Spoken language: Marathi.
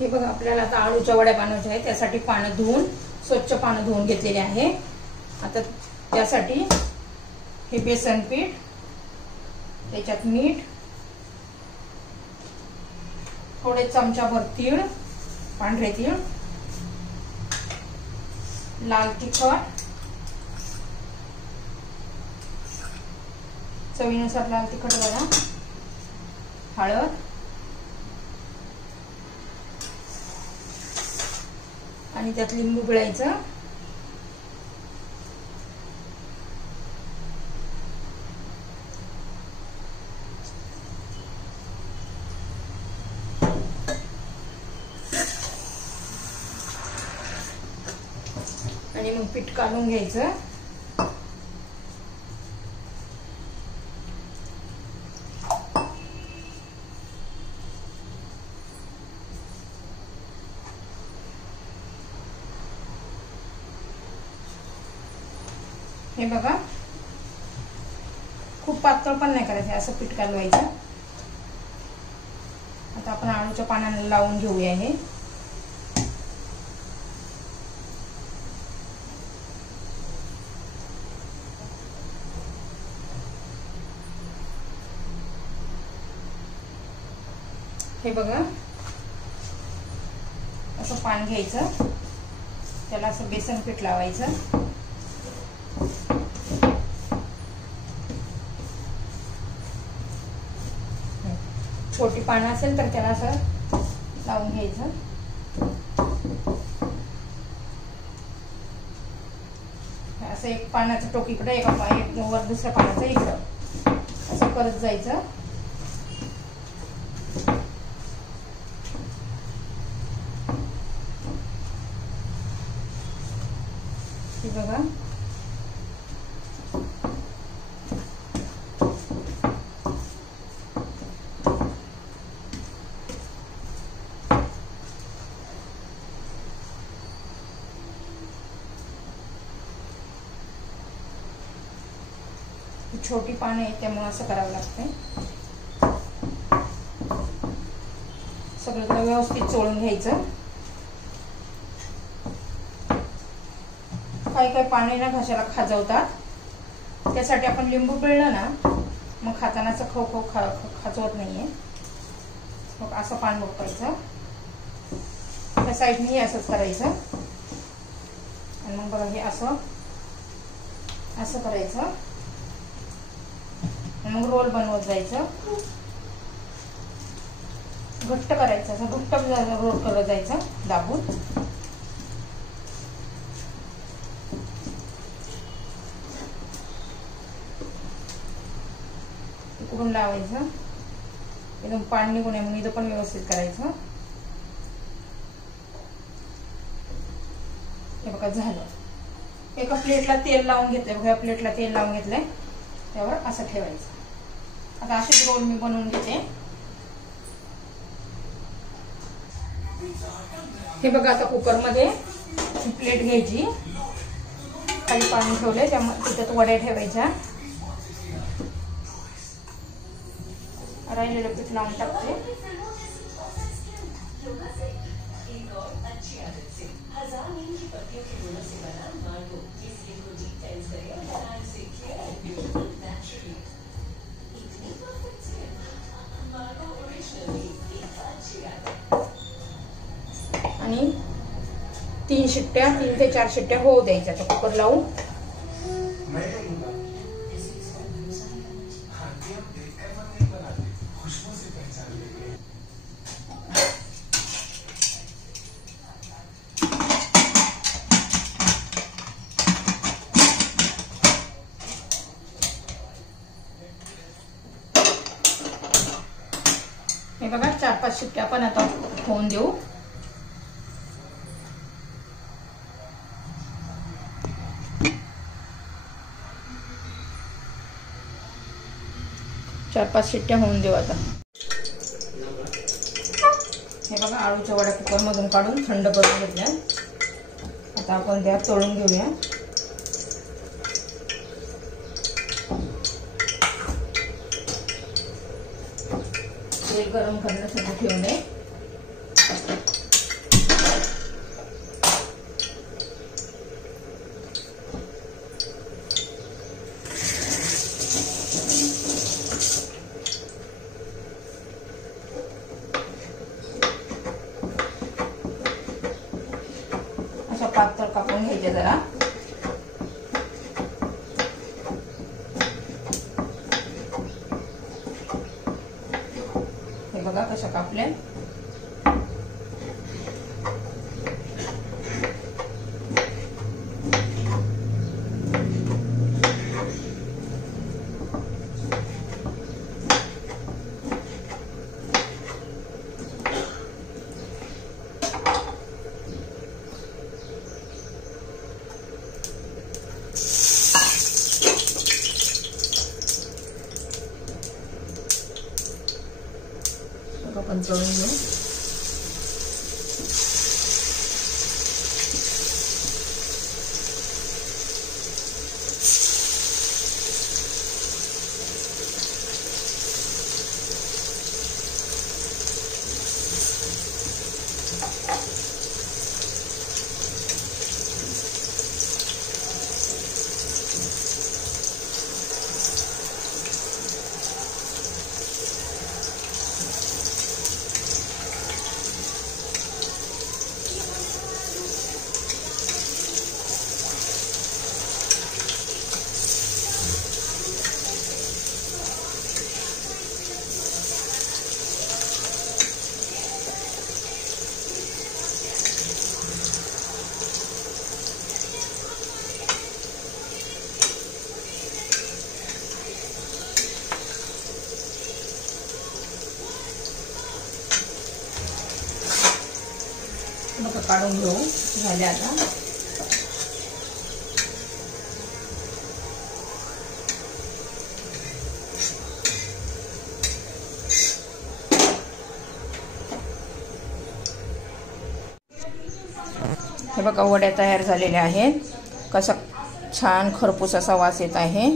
हे बघा आपल्याला आता आळूच्या वड्या बनवायच्या आहेत, त्यासाठी पानं धुवून स्वच्छ पानं धुवून घेतलेले आहे। आता त्यासाठी हे बेसन पीठ, त्याच्यात मीठ, थोडे चमचाभर तीळ, पांढरे तीळ, लाल तिखट, चवीनुसार लाल तिखट बघा, हळद आणि त्यात लिंबू पिळायचं। आणि मग पीठ काढून घ्यायचं। हे बघा खूप पातळ पण नाही करायचं, असं पीठ कालवायचं। आता आपण आळूच्या पानाला लावून घेऊया। हे बघा असं पान घ्यायचं, त्याला असं बेसन पीठ लावायचं। छोटी पानं असेल तर त्याला असं लावून घ्यायचं। असं एक पानाचं टोक इकडे, एक वर दुसऱ्या पानाचं इकडं, असं करत जायचं। हे बघा छोटी पाने आहेत त्यामुळे असं करावं लागतंय। सगळं व्यवस्थित चोळून घ्यायचं। काही काही पाने ना घशाला खाजवतात, त्यासाठी आपण लिंबू पिळलं ना मग खाताना असं खव खव खाजवत नाहीये। मग असं पान बघायचं, त्या साईडने असंच करायचं आणि मग बघा हे असं असं करायचं। मग रोल बनवत जायचं, घट्ट करायचं, असं घट्ट रोल करत जायचं दाबून। इकडून लावायचं, एकदम पाणी निघून नये म्हणून इथं पण व्यवस्थित करायचं। हे बघा झालं। एका प्लेटला तेल लावून घेतलंय बघा, प्लेटला तेल लावून घेतलंय, त्यावर असं ठेवायचं। आता असेच रोल मी बनवून घेते। हे बघा आता कुकर मध्ये प्लेट घ्यायची, खाली पाणी ठेवले, त्याच्यात वड्या ठेवायच्या। राहिलेलं पीठ लावून टाकते। आणि 3 ते 4 शिट्ट्या होऊ द्यायच्या कुकर लावून। हे बघा 4-5 शिट्ट्या आपण आता होऊन देऊ। चार 5 शिट्ट्या होऊन देऊ आता। हे बघा आळूच्या वड्या कुकर मधून काढून थंड करून घेतल्या। आता आपण त्या तळून घेऊया। तेल गरम करण्यासाठी ठेवले। घ्यायच्या जरा. हे बघा कशा कापल्या. आपण तळून घेऊ. मग काढून घेऊ. झाले आता. हे बघा वड्या तयार झालेल्या आहेत. कसा छान खरपूस असा वास येत आहे.